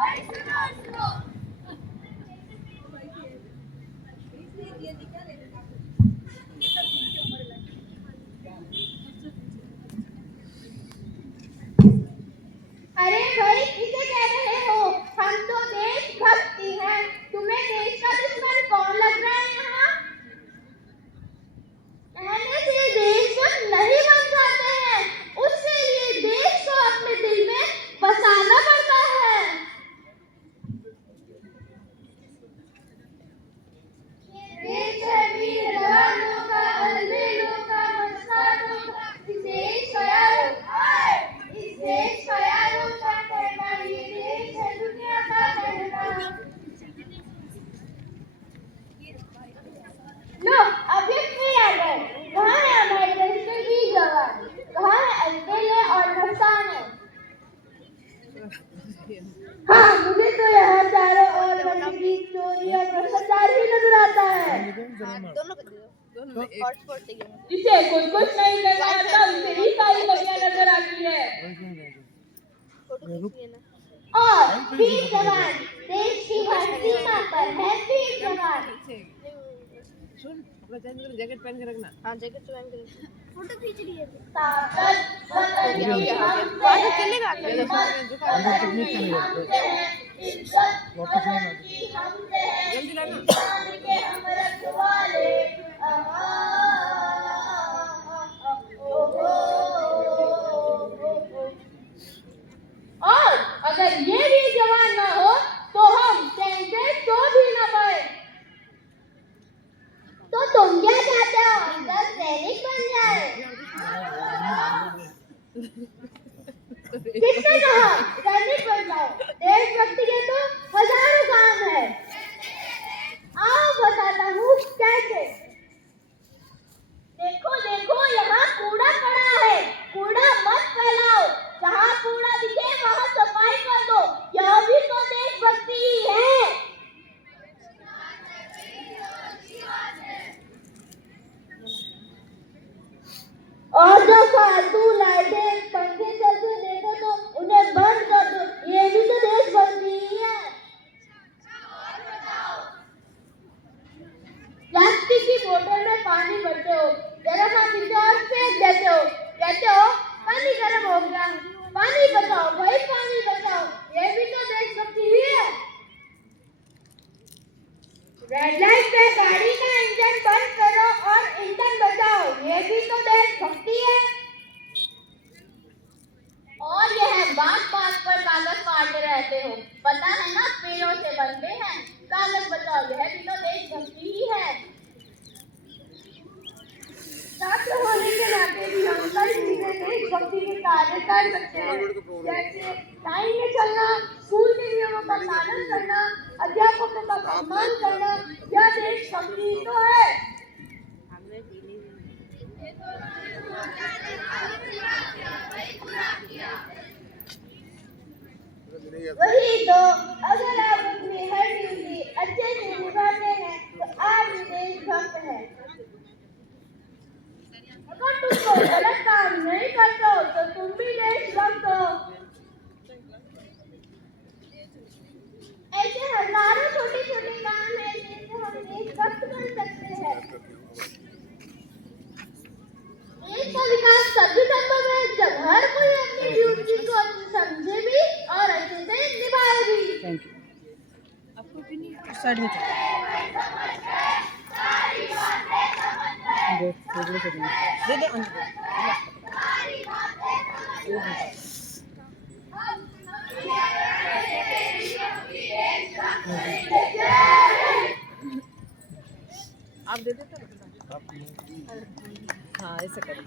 अरे भाई किसे कह रहे हो? हम तो देशभक्ति हैं। तुम्हें देश का दुश्मन कौन लग रहा है यहाँ? कहने से देशभक्त नहीं बन जाते हैं, उसके लिए देश को अपने दिल में बसाना पड़ता है। देश है वीर जवानों का, अलबेलों का, मस्तानों का, इस देश का यारों इस देश का यारों का कहना, ये देश है दुनिया का कहना। लो अब ये फिर आ गए। कहाँ है हमारे देश के वीर जवान? कहाँ है अलबेले और मस्ताने? हाँ, मुझे तो यहाँ चारों ओर गंदगी, चोरी और भ्रष्टाचार ही नजर आता है। दोनों जिसे कुछ नहीं करना आता उसे ही सारी कमियां नजर आती है। और वीर जवान देश की हर सीमा पर है वीर जवान। सुन, अपना जैकेट पहन के रखना। हाँ, जैकेट तो पहन के रखना। फोटो खींच रही है। ताकत वतन की हमसे चलेगा इज्जत वतन की हमसे जल्दी लाना। जान के हम रखवाले। और अगर ये भी जवान ना हो तो हम चैन से सो भी ना पाए। तो तुम क्या चाहते हो? बस सैनिक बन जाए? किसने कहा सैनिक बन जाओ? देशभक्ति के तो हजारों काम है। आओ बताता हूँ कैसे। देखो देखो यहाँ कूड़ा पड़ा है, कूड़ा मत फैलाओ। जहाँ कूड़ा दिखे वहाँ सफाई कर दो। यह भी तो देशभक्ति ही है। और जो फालतू लाइटें पंखे चलते देखो तो उन्हें बंद कर दो। ये भी तो देशभक्ति ही है। प्लास्टिक की बोतल में पानी भरते हो, गर्म पानी से और फेंक देते हो। कहते हो पानी गर्म हो गया, पानी बचाओ भाई पानी बचाओ। ये भी तो देशभक्ति ही है। रेड लाइट पे गाड़ी का इंजन बंद करो और ईंधन बचाओ। ये भी तो देशभक्ति है। और यह बात बात पर कागज काटते रहते हो। पता है ना पेड़ों से बनते हैं। कागज बचाओ यह भी तो देशभक्ति ही है। छात्र होने के नाते भी हम कई चीजें देशभक्ति के कार्य कर सकते हैं, जैसे टाइम में चलना, स्कूल के नियमों का पालन करना, अध्यापकों का सम्मान करना। यह देशभक्ति तो है। वही तो, अगर आप अपनी हर ड्यूटी अच्छे से निभाते हैं तो आप देशभक्त हैं। अगर तुम कोई गलत काम नहीं करते हो तो तुम भी देशभक्त हो। ऐसे हजारों छोटे छोटे काम हैं जिनसे हम देशभक्त बन सकते हैं। देश का विकास तभी संभव है जब हर कोई अपनी ड्यूटी को समझे भी और अच्छे से निभाए भी। Thank you. आपको भी नहीं साइड में दे दे आप दे देते। हाँ ऐसे करो।